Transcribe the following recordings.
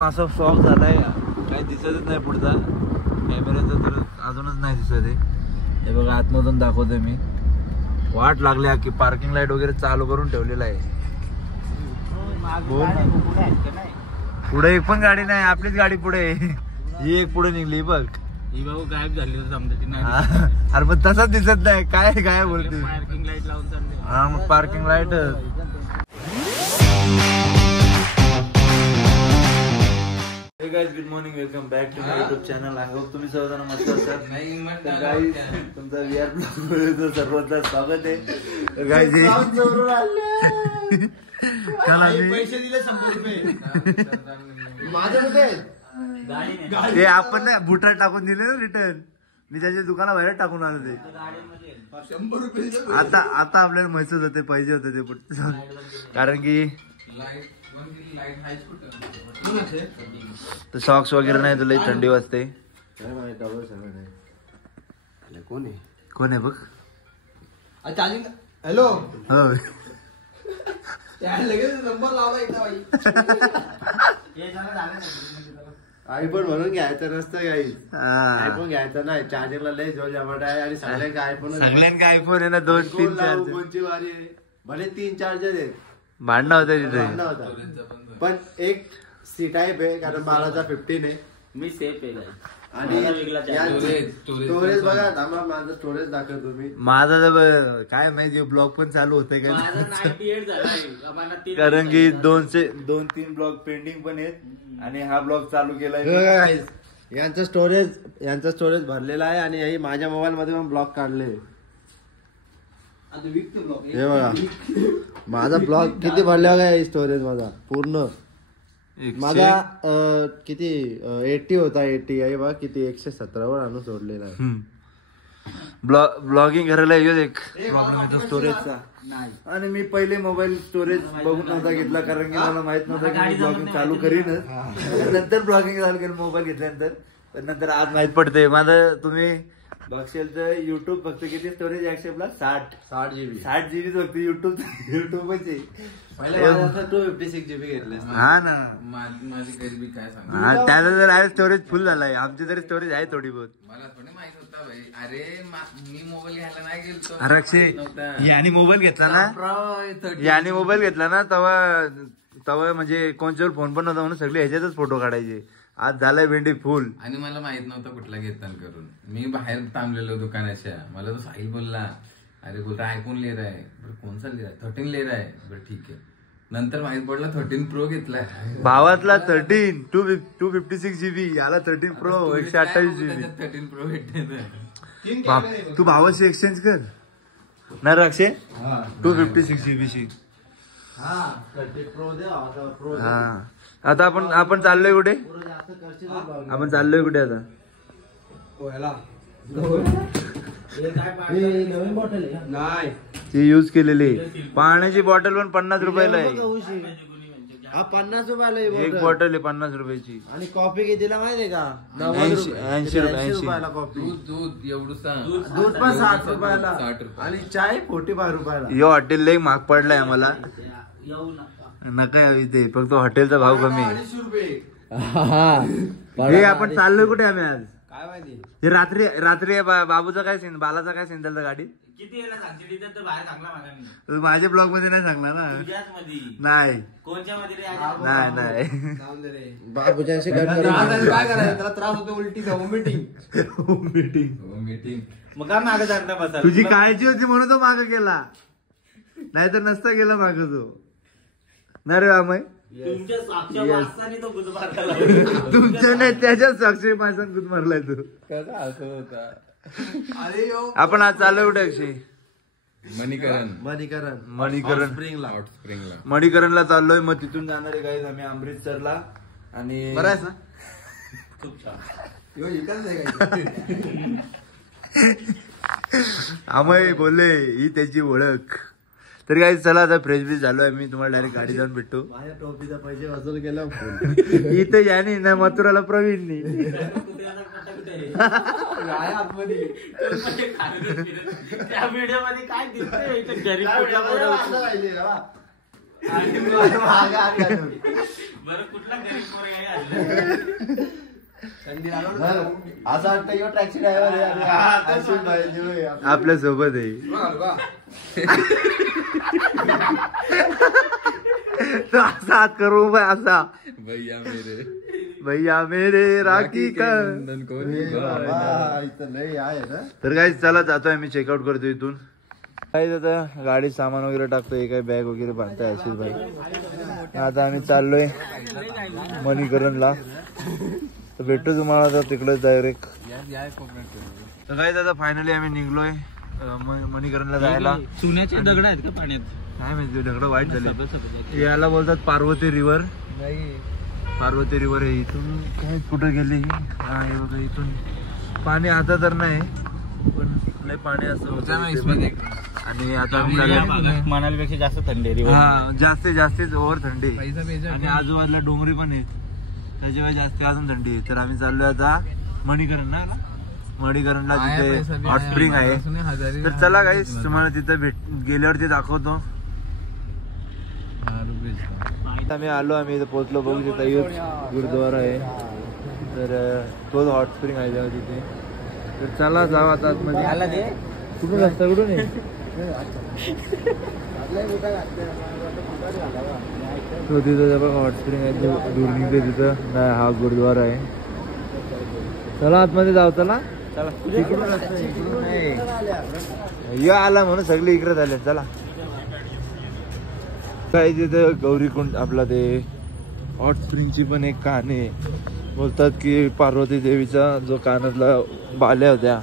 असा शॉक झालाय, काही दिसतच नाही पुढचा कॅमेऱ्याचा, तर अजूनच नाही दिसत आहे. हे बघा आतमधून दाखवतोय मी. वाट लागली की पार्किंग लाईट वगैरे चालू करून ठेवलेला आहे. पुढे एक पण गाडी नाही, आपलीच गाडी पुढे. ही एक पुढे निघली बघ. ही बाबू गायब झाली समजा नाही. अरे पण तसंच दिसत नाही, काय काय बोलते. पार्किंग लाईट लावून चालले. हा मग parking light. Hey guys, good morning, welcome back to my YouTube channel. I hope तुम्ही सर्वजण मस्त असाल. गाइस, तुमचा VR ब्लॉग मध्ये सर्वांचं स्वागत आहे. तर गाइस, काल आम्ही पैसे दिले 100 रुपये. माझं कुठे ते आपण ना बुटात टाकून दिले ना रिटर्न. मी त्याच्या दुकानाबाहेर टाकून आलो ते. 100 रुपये. आता आपल्याला माहित होते पाहिजे होते ते बुट, कारण की तर सॉक्स वगैरे नाही, तुला थंडी वाजते. कोण आहे बघ. हॅलो, हो लगेच नंबर लावला इथं बाई. आयफोन म्हणून घ्यायचं नसतं काही. आयफोन घ्यायचा नाही, चार्जरला लय जोर जमाट आहे आणि सगळ्यांना आयफोन आयफोन आहे ना. 2-3 चार्जर, कोणची वारी आहे, भले 3 चार्जर आहेत. भांडणं होतं तिथे. पण एक सी टाईप आहे, कारण बाळाचा 15 आहे. मी सेफ आहे. आणि स्टोरेज बघा, थांबा माझं स्टोरेज दाखव तुम्ही. माझा तर काय माहिती ब्लॉग पण चालू होते का, 98 झाला. कारण की 2-3 ब्लॉग पेंडिंग पण आहेत आणि हा ब्लॉग चालू केलाय. यांचं स्टोरेज भरलेला आहे आणि हे माझ्या मोबाईल मध्ये पण ब्लॉक काढले. हे बघा माझा ब्लॉक किती भरला काय स्टोरेज माझा पूर्ण. माझा किती 80 होता, 80 आहे बघा, किती 117 वर आणून सोडलेला आहे. ब्लॉगिंग करायला एक प्रॉब्लेम येतो स्टोरेजचा. आणि मी पहिले मोबाईल स्टोरेज बघून नव्हता घेतला, कारण की मला माहित नव्हतं की मी ब्लॉगिंग चालू करीनच. नंतर ब्लॉगिंग चालू केलं मोबाईल घेतल्यानंतर. पण नंतर आज माहित पडते माझं. तुम्ही बघशील तर युट्यूब फक्त किती स्टोरेज ऍक्सेप्टला 60 GB फक्त युट्यूबच आहे. 256 GB घेतले. हा ना, माझी गरिबी काय सांग. हा त्याचा जर आहे स्टोरेज फुल झालाय. आमची तरी स्टोरेज आहे थोडी बहुत. मला थोडी माहित होता भाई. अरे मी मोबाईल घ्यायला नाही गेलतो. अक्षय याने मोबाईल घेतला ना, तेव्हा म्हणजे कोणच्यावर फोन पण नव्हता म्हणून सगळे ह्याच्यातच फोटो काढायचे. आज झालाय भेंडी फुल. आणि मला माहित नव्हतं कुठला घेताना करून. मी बाहेर थांबलेलो दुकानाच्या. मला तो साहिल बोलला, अरे बोलता आयफोन ले रहा है. कोणचा ले रहा है? 13 ले रहा है. बरं ठीक आहे. नंतर माहित पडला 13 प्रो घेतलाय. भावातला 13 256 GB, याला 13 प्रो 128 GB. 13 प्रो भेटते. तू भावाशी एक्सचेंज कर ना अक्षय. 256 GB. हा, आता आपण चाललोय कुठे? आता नवीन बॉटल आहे नाही ती युज केलेली पाण्याची बॉटल पण 50 रुपयाला आहे. हा 50 रुपयाला एक बॉटल आहे 50 रुपयाची. आणि कॉफी कितीला माहितीये का? 80 रुपयाला कॉफी. दूध एवढं दूध पण 60 रुपयाला. आणि चाय 45 रुपयाला. यो हॉटेल लई महाग पडलाय आम्हाला. नका यावी ते, फक्त हॉटेलचा भाव कमी आहे. 250 रुपये. हे आपण चाललोय कुठे आम्ही आज? काय माहिती. हे रात्री बाबूचा काय सीन, बालाचा काय सीन झाला गाडी किती बाहेर चांगला मागा. माझ्या ब्लॉग मध्ये नाही सांगणार ना. नाही कोणच्या मध्ये नाही बाबूजांशी काय करायचं, त्याला त्रास होतो उलटी मीटिंग. मग काय मागे जाणता बसा. तुझी काळजी होती म्हणून तो माग गेला, नाहीतर नसता गेला माग तो. ना रे अमय, तुमच्या नाही त्याच्याच साक्षी माणसानं गुद मारलाय तू. आपण आज चालू कुठे अक्षय? मणिकरणला चाललोय. मग तिथून जाणार आहे गाईज आम्ही अमृतसरला. आणि अमय बोलले ही त्याची ओळख. तर काय चला आता फ्रेश बीच झालोय. मी तुम्हाला डायरेक्ट गाडी जाऊन भेटतो. माझ्या टोपीचा पैसे वसूल केला. इथे यानी ना मथुराला प्रवीणनी. त्या व्हिडिओ मध्ये काय दिसतंय? असं वाटतं यो टॅक्सी ड्रायव्हर आपल्या सोबत आहे. तो असा हात करू बाय असा भैया मेरे राखी का. तर काही चला जातोय आम्ही चेकआउट करतो इथून. काही आता गाडी सामान वगैरे टाकतोय काही बॅग वगैरे बांधताय अशीच भाई. आता आम्ही चाललोय मणीकरणला. तर भेटतो तुम्हाला तर तिकडेच डायरेक्ट. तर काही आता फायनली आम्ही निघलोय मणीकरणला जायला. चुन्याचे दगड आहेत का पाण्यात? नाही माहिती दगड वाईट झाले. याला बोलतात पार्वती रिव्हर. पार्वती रिव्हर आहे. इथून काय कुठं गेली हा हे बघा इथून पाणी आता तर नाही पण लय पाणी असं आणि आता मनालीपेक्षा जास्त थंडी आहे. हा जास्तीत ओव्हर थंडी आणि आजूबाजूला डोंगरी पण आहेत त्याच्यामुळे जास्त अजून थंडी आहे. तर आम्ही चाललोय आता मणीकरणला. मणीकरणला तिथे हॉट स्प्रिंग आहे. तर चला गाईस तुम्हाला तिथे गेल्यावरती दाखवतो. आम्ही आलो आम्ही इथे पोहोचलो. बघू शकता गुरुद्वारा आहे. तर तोच हॉट स्प्रिंग आहे तेव्हा तिथे. तर चला जाऊ आता आतमध्ये. कुठून रस्ता कुठून आहे तो तिथं बघा हॉट स्प्रिंग आहे. दूर निघते तिथं नाही हा गुरुद्वारा आहे. चला आतमध्ये जाऊ. चला या आला म्हणून सगळे इकडे झाले. चला काही तिथं गौरीकुंड आपला ते हॉट स्प्रिंगची पण एक कहाणी आहे. बोलतात की पार्वती देवीचा जो कानातला बाल्या होत्या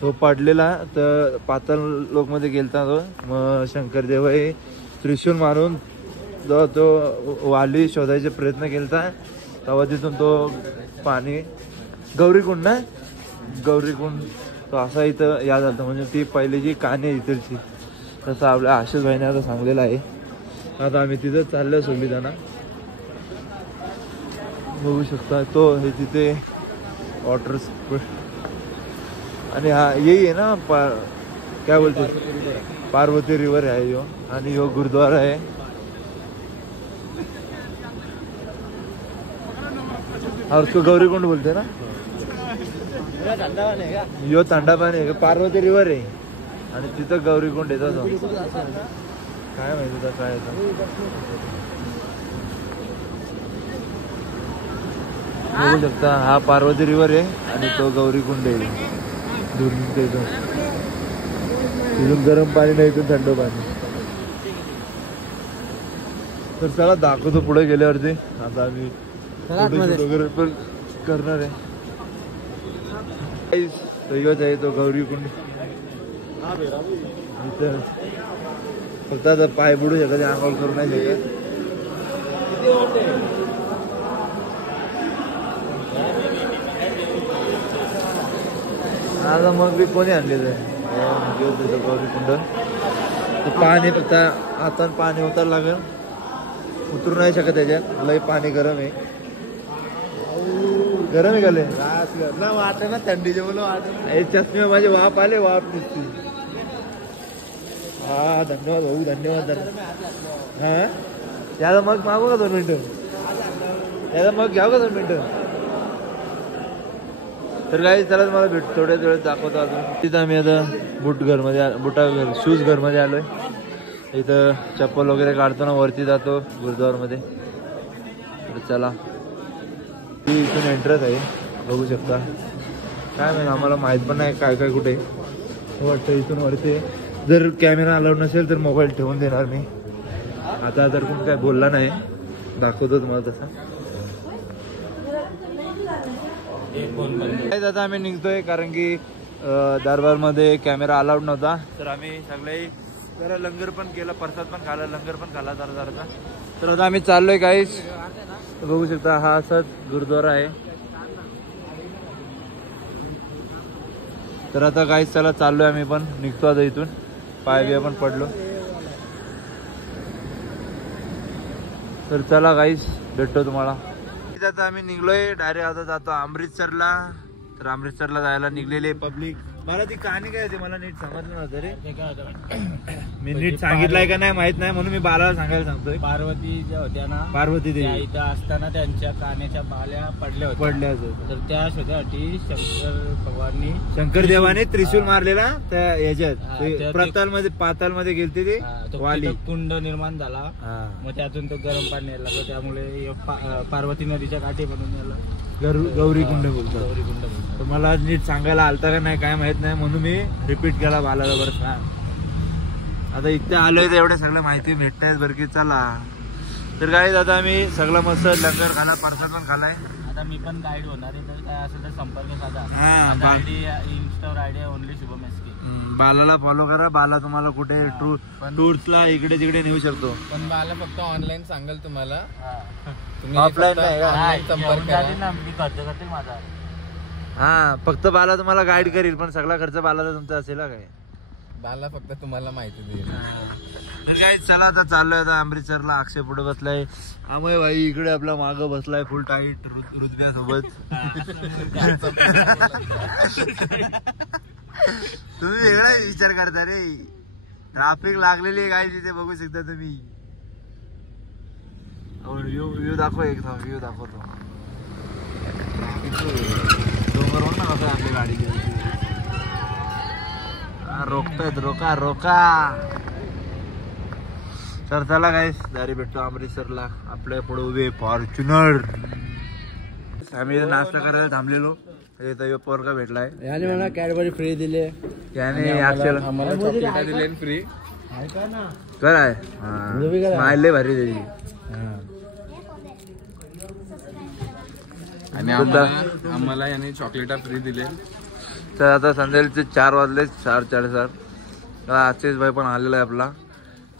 तो पडलेला तर पाताळ लोकमध्ये गेलता तो. मग शंकरदेव हे त्रिशूल मारून जेव्हा तो वाली शोधायचे प्रयत्न केलता तेव्हा तिथून तो पाणी गौरीकुंड ना गौरीकुंड तो असा इथं याद आलं. म्हणजे ती पहिली जी कहाणी आहे इथलची तसं आपल्या आशिष भाईने आता सांगलेलं आहे. आता आम्ही तिथं चाललोय सोबीदाना. बघू शकता तो हे तिथे वॉटर आणि हा यही आहे ना काय बोलते पार्वती रिव्हर आहे यो. आणि यो गुरुद्वारा आहे. और उसको गौरीकुंड बोलते ना. यो थंडापाणी आहे पार्वती रिव्हर आहे आणि तिथं गौरीकुंड येतात. काय माहिती तर काय येतं. बघू शकता हा पार्वती रिव्हर आहे आणि तो गौरीकुंड आहे. दूर निघतो इथून. इथून गरम पाणी नाही इथून थंड पाणी. तर चला दाखवतो पुढे गेल्यावरती. आता आम्ही वगैरे पण करणार आहे. आहे तो गौरीकुंड. इथं फक्त आता पाय बुडू शकत आंघोळ करू नाही शकत. आता मग बी कोणी आणलेलं आहे गौरीकुंड. पाणी फक्त आता पाणी उतार लागेल. उतरू नाही शकत त्याच्यात लय पाणी गरम आहे. गरम आहे गले ना वाटत ना थंडीचे बोल वाटत. चष्मे माझे वाफ आले वाफ दिसते. हा धन्यवाद भाऊ धन्यवाद. हा याला मग मागू का 2 मिनिटं. याला मग घ्याव का 2 मिनिटं. तर काही चला मला भेट थोड्याच वेळेत दाखवतो अजून. तिथं आम्ही आता शूज घरमध्ये आलोय. इथं चप्पल वगैरे काढतो ना वरती जातो गुरुद्वारमध्ये. तर चला इथून एंट्रन्स आहे बघू शकता. काय माहिती आम्हाला माहित पण नाही काय काय कुठे वाटतं. इथून वरती जर कॅमेरा अलाउड नसेल तर मोबाईल ठेवून देणार मी. आता जर कोण काय बोलला नाही दाखवतो तुम्हाला तसा. आता आम्ही निघतोय कारण की दरबारमध्ये कॅमेरा अलाउड नव्हता. तर आम्ही सगळे जरा लंगर पण केला प्रसाद पण खाला लंगर पण खाला जरा. तर आता आम्ही चाललोय काहीच. बघू शकता हा असाच गुरुद्वारा आहे. तर आता काहीच चला चाललोय आम्ही पण निघतो आता इथून. पाय बिया पण पडलो. तर चला काहीच भेटतो तुम्हाला. आता आम्ही निघलोय डायरेक्ट. आता जातो अमृतसरला. तर अमृतसरला जायला निघलेले पब्लिक मला ती कहाणी काय होती मला नीट समजलं नव्हतं रे. ते काय होतं, मी नीट सांगितलंय का नाही माहित नाही म्हणून मी बालाला सांगायला सांगतोय. पार्वती ज्या होत्या ना, पार्वती त्या देवी इथं असताना त्यांच्या कानाच्या बाल्या पडल्या होत्या. पडल्या होत्या. तर त्या शोधासाठी शंकर भगवाननी, शंकर देवाने त्रिशूल मारलेला त्या हा, याच्यात त्या- पाताल मध्ये गेलते ते तो वाली. तिथं कुंड निर्माण झाला. हा. मग त्यातून तो गरम पाणी यायला लागलं. त्यामुळे हे पार्वती नदीच्या काठी बनून याला गौरी कुंड बोलतात. गौरी कुंड बोलतात. तर मला आज नीट सांगायला आलता का नाही काय माहित नाही म्हणून मी रिपीट केला बालाला बरं सांग. आता इथे आलोय तर एवढ्या सगळ्या माहिती भेटतायत बरं की चला. तर काय दादा मी सगळं मस्त लंगर खाला, प्रसाद पण खालाय. आता मी पण गाईड होणार आहे, तर काय असेल तर संपर्क साधा. हा, बा- इंस्टावर आयडी आहे ओनली शुभम एसके. बालाला फॉलो करा. बाला तुम्हाला कुठे टूर्सला इकडे तिकडे नेऊ शकतो. पण मला फक्त ऑनलाईन सांगेल तुम्हाला. तुम्ही Offline फक्त नाही का? online संपर्क करा. ना, मी खर्च करतील माझा. हा फक्त बाला तुम्हाला गाईड करील पण सगळा खर्च बालाचा तुमचा असेल हा काय. बाला फक्त तुम्हाला माहिती देईल. तर काय चला आता चाललोय आता अमृतसरला. अक्षय पुढे बसलाय, अमय भाई इकडे आपला माग बसलाय फुल टाईट रुद्ब्यासोबत. तुम्ही वेगळा विचार करता रे. ट्रॅफिक लागलेली आहे काय तिथे बघू शकता तुम्ही. व्ह्यू दाखव एक व्ह्यू दाखवतो. डोंगर बघ ना कसं आपली गाडी रोखतायत. रोका. तर चला काय दारी भेटतो अमृतसरला. आपल्या पुढे उभे फॉर्च्युनर. आम्ही इथे नाश्ता करायला थांबलेलो. इथं पोरगा भेटलाय. याने मला कॅडबरी फ्री दिले. याने अक्षयला आम्हाला चॉकलेट दिले फ्री. काय मायले भारी त्याची. आणि आम्हाला याने चॉकलेटा फ्री दिले. तर आता संध्याकाळचे 4 वाजले, 4:30. आशिष भाई पण आलेला आहे आपला.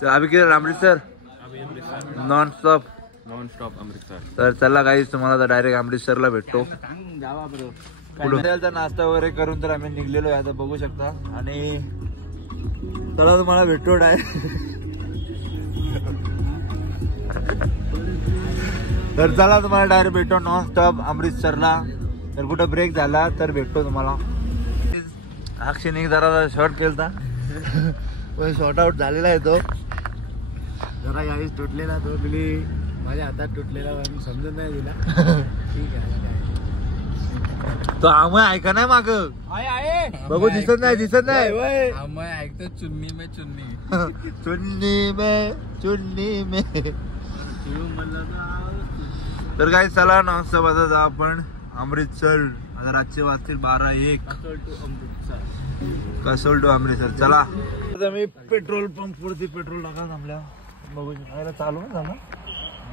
तर आम्ही किती अमृतसर नॉन स्टॉप अमृतसर. तर चला काही तुम्हाला तर डायरेक्ट अमृतसरला भेटतो. पुढे नाश्ता वगैरे करून तर आम्ही निघलेलो आहे आता बघू शकता. आणि चला तुम्हाला भेटतो तर चला तुम्हाला डायरेक्ट भेटतो नॉन स्टॉप अमृतसरला. तर कुठं ब्रेक झाला तर भेटतो तुम्हाला. अक्षयने जरा शॉर्ट केलता पण शॉर्ट आउट झालेला आहे तो. जरा यावेळी तुटलेला तो माझ्या हातात तुटलेला समजून नाही दिला. ठीक आहे. तो आम्ही ऐका नाही माग बघू. दिसत नाही आम्ही ऐकतो चुन्नी में चुन्नी में. तर काही चला नॉनस्टॉप आता जा आपण अमृतसर. आता रातचे वाजतील 12-1. कसोल टू अमृतसर. चला आता मी पेट्रोल पंप वरती पेट्रोल टाका थांबल्या. बघू शकता चालू ना झालं.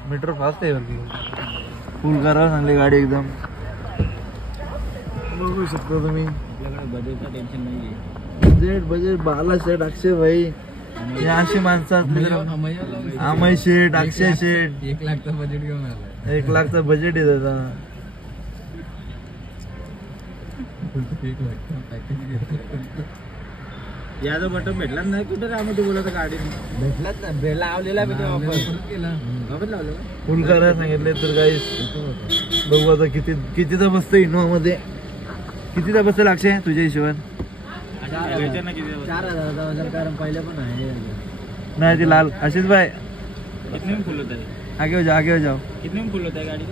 मीटर फास्ट आहे वरती. फुल करावं सांगली गाडी एकदम. बघू शकता तुम्ही. आपल्याकडे बजेटचं टेन्शन नाहीये. बजेट बाला शेठ, अक्षय भाई हे अशी माणसं असली. अमय शेठ, अक्षय शेठ 1 लाखचं बजेट घेऊन आलाय. 1 लाखचं बजेट आहे त्याचा. 1 लाखचं पॅकेज घेतलं. याचं बटन भेटला नाही कुठे रामटी बोलत गाडी भेटलाच नाही. लावलेला फुल करायला सांगितले. तर काही बघू आता कितीचा बसतो इनोवा मध्ये. कितीचा बसेल अक्षय तुझ्या हिशोबान? 4,000 कारण पहिले पण आहे. नाही ती लाल. आशिष भाई कितने में फुल होता है? आगे हो जाओ. कितने में फुल होता है गाड़ी?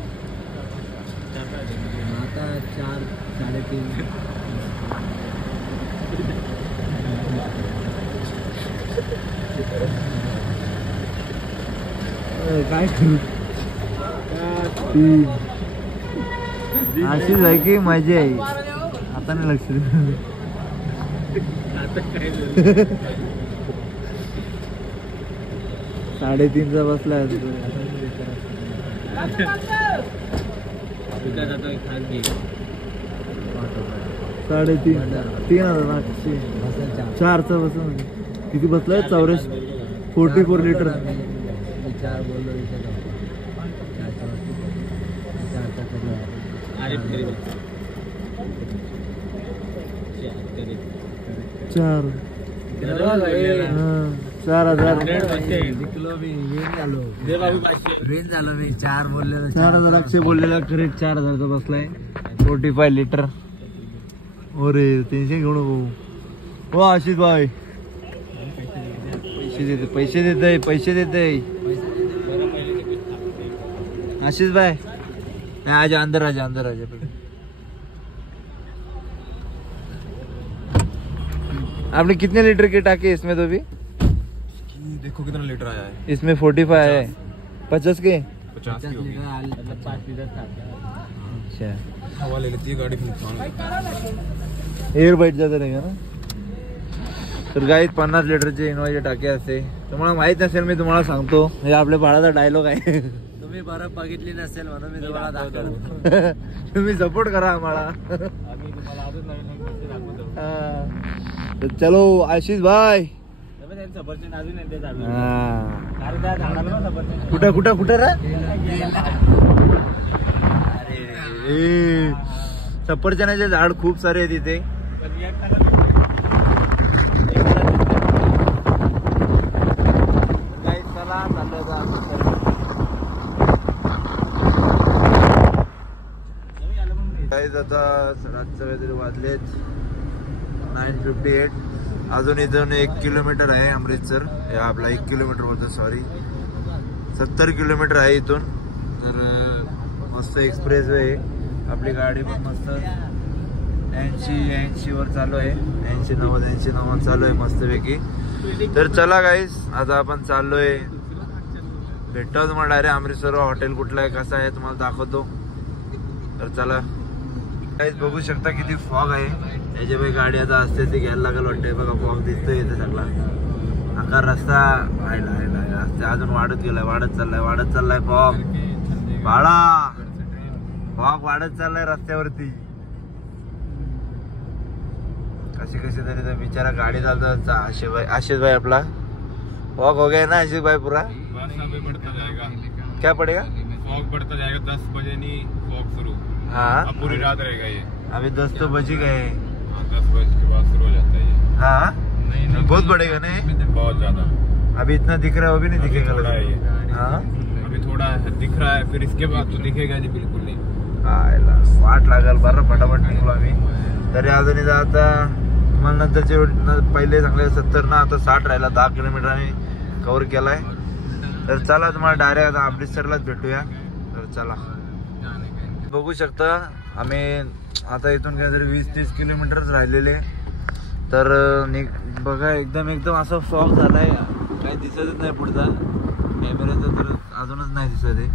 आता 4, 3.5. काय करू. आशिष आहे की मजा आहे. आता नाही लक्ष दे. 3.5चा बसलाय. 3,800. 4चा बसून किती बसलाय? 44 लिटर. विचार बोललो विचार. चार 4,000. वेन झालो मी 4 बोललेलो. 4,000 अक्षय बोललेला. करेक्ट 4,000चा बसलाय. 45 लिटर. अरे टेन्शन घेऊ नको हो आशिष भाई पैसे देते आशीष भाई आज अंदर आजा आपने कितने लीटर के टाके इसमें तो भी देखो कितना लीटर आया है। इसमें 45 है 50 के 50 की होगी। मतलब 5 लीटर था। अच्छा हवा ले लेती है गाड़ी फिर एअर बैठ जाता रहेगा ना तर गाईत 50 लिटरचे इनोवाचे टाके असते तुम्हाला माहित नसेल मी तुम्हाला सांगतो हे आपल्या बाळाचा डायलॉग आहे तुम्ही बरं बघितली नसेल म्हणून मी तुम्हाला दाखवतो तुम्ही सपोर्ट करा आम्हाला आम्ही तुम्हाला अजून नवीन गोष्टी दाखवतो. तर चलो आशिष भाई तेव्हा त्यांनी सफरचंद अजून येते चालू. हा. अरे त्या झाडाला पण सफरचंद. कुठं रे अरे सफरचंदाचे झाड खूप सारे आहेत इथे पण एक खाणं काहीच आता रातचं काहीतरी वाजलेत 9:58 अजून इथून 1 किलोमीटर आहे अमृतसर आपला 1 किलोमीटर बोलतो सॉरी 70 किलोमीटर आहे इथून तर मस्त एक्सप्रेस वे आपली गाडी पण मस्त 80 वर चालू आहे 80-90 चालू आहे मस्तपैकी तर चला गाईस आता आपण चाललोय भेटतो तुम्हाला डायरेक्ट अमृतसर हॉटेल कुठलं आहे कसं आहे तुम्हाला दाखवतो तर चला काहीच बघू शकता किती फॉग आहे याच्या बाई गाडी आता असते ती घ्यायला लागेल वाटते बघा फॉग दिसतोय इथे सगळा आकार रस्ता रस्ते अजून वाढत चाललाय फॉग बाळा फॉग वाढत चाललाय रस्त्यावरती कशी तरी तर बिचारा गाडी चालतो आशिष भाई आपला फॉग हो गया ना आशिष भाई पूरा बढ़ता जाएगा। क्या पड़ेगा फॉग बढ़ता जाएगा 10 बजे नहीं फॉग शुरू। हाँ अब पूरी रात रहेगा ये। अभी 10 तो बज ही गए 10 बजे के बाद शुरू हो जाता है ये। हाँ नहीं बहुत बढ़ेगा नहीं बहुत ज्यादा। अभी इतना दिख रहा है वो भी नहीं दिखेगा थोड़ा है ये। हाँ अभी थोड़ा दिख रहा है फिर इसके बाद तो दिखेगा नहीं बिल्कुल नहीं। वाट लागल बरं फटाफट निघलो आम्ही तरी अजून इथं आता तुम्हाला नंतरचे पहिले चांगले 70 ना आता 60 राहिला 10 किलोमीटर आम्ही कव्हर केलाय तर चला तुम्हाला डायरेक्ट आता अमृतसरलाच भेटूया तर चला बघू शकता आम्ही आता इथून काहीतरी 20-30 किलोमीटरच राहिलेले तर बघा एकदम असं फॉग झालाय काही दिसतच नाही पुढचा कॅमेऱ्याचं तर अजूनच नाही दिसत आहे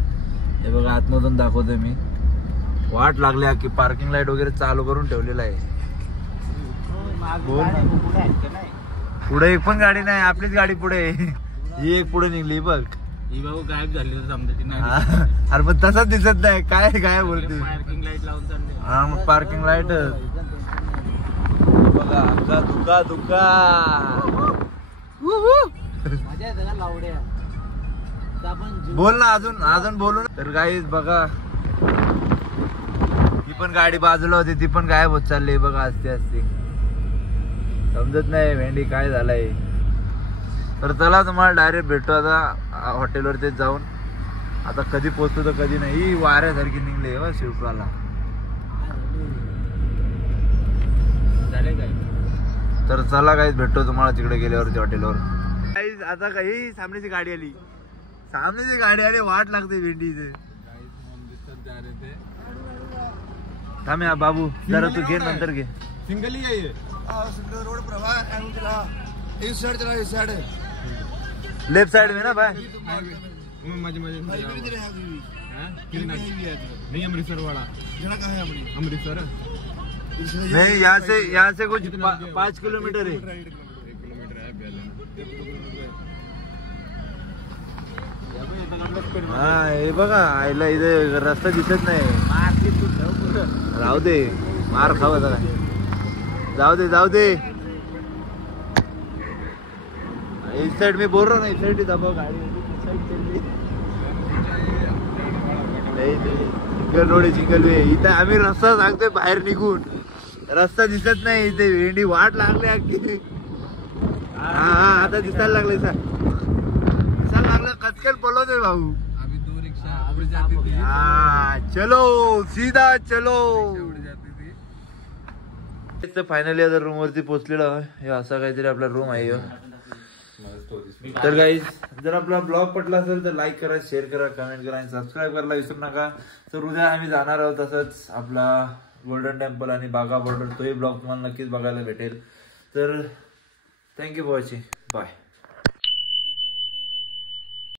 हे बघा आतमधून दाखवतोय मी वाट लागल्या की पार्किंग लाईट वगैरे चालू करून ठेवलेला आहे पुढे एक पण गाडी नाही आपलीच गाडी पुढे ही एक पुढे निघली बघ ही भाऊ गायब झाली तर समजायची नाही. अरे पण तसंच दिसत नाही काय बोलते पार्किंग लाईट लावून चालले. हा मग पार्किंग लाईट बघा धुका मजा येते ना लावड्या. तर आपण बोल ना अजून बोलू ना तर गाईज बघा ही पण गाडी बाजूला होती ती पण गायब होत चालली बघा असते समजत नाही भेंडी काय झालंय तर चला तुम्हाला डायरेक्ट भेटतो आता हॉटेलवर तेच जाऊन आता कधी पोहोचतो तर कधी नाही ही वाऱ्यासारखी निघली हो शिवपुराला झाले काय तर चला काहीच भेटतो तुम्हाला तिकडे गेल्यावरती हॉटेलवर आता काही सामनेची गाडी आली वाट लागते भेंडीचे थांब या बाबू जरा तू घे नंतर घे सिंगल ही है ये। रोड इस साइड चला इस साइड लेफ्ट साइड में ना भाई मजे नहीं अमृतसर वाला अमृतसर नहीं यहाँ से कुछ 5 किलोमीटर है 1 किलोमीटर है हा हे बघा आईला इथे रस्ता दिसत नाही राहू दे मार खाऊ आता काय जाऊ दे इस साइड में बोल रहा ना इस साइड ही दबाव गाड़ी सिंगल रोड आहे सिंगल वे इथे आम्ही रस्ता सांगतोय बाहेर निघून रस्ता दिसत नाही इथे भेंडी वाट लागली अगदी हा आता दिसायला लागलं कचकन बोलवतोय भाऊ अभी 2 रिक्शा उड़ जाती थी चलो सीधा चलो फायनली आता रूम वरती पोहोचलेलो आहे. हे असा काहीतरी आपला रूम आहे ह्यो. तर गाईज जर आपला ब्लॉग पटला असेल तर लाईक करा, शेअर करा, कमेंट करा आणि सबस्क्राईब करायला विसरू नका. तर उद्या आम्ही जाणार आहोत तसंच आपला गोल्डन टेम्पल आणि बागा बॉर्डर, तोही ब्लॉग तुम्हाला नक्कीच बघायला भेटेल. तर थँक्यू फॉर वॉचिंग. बाय.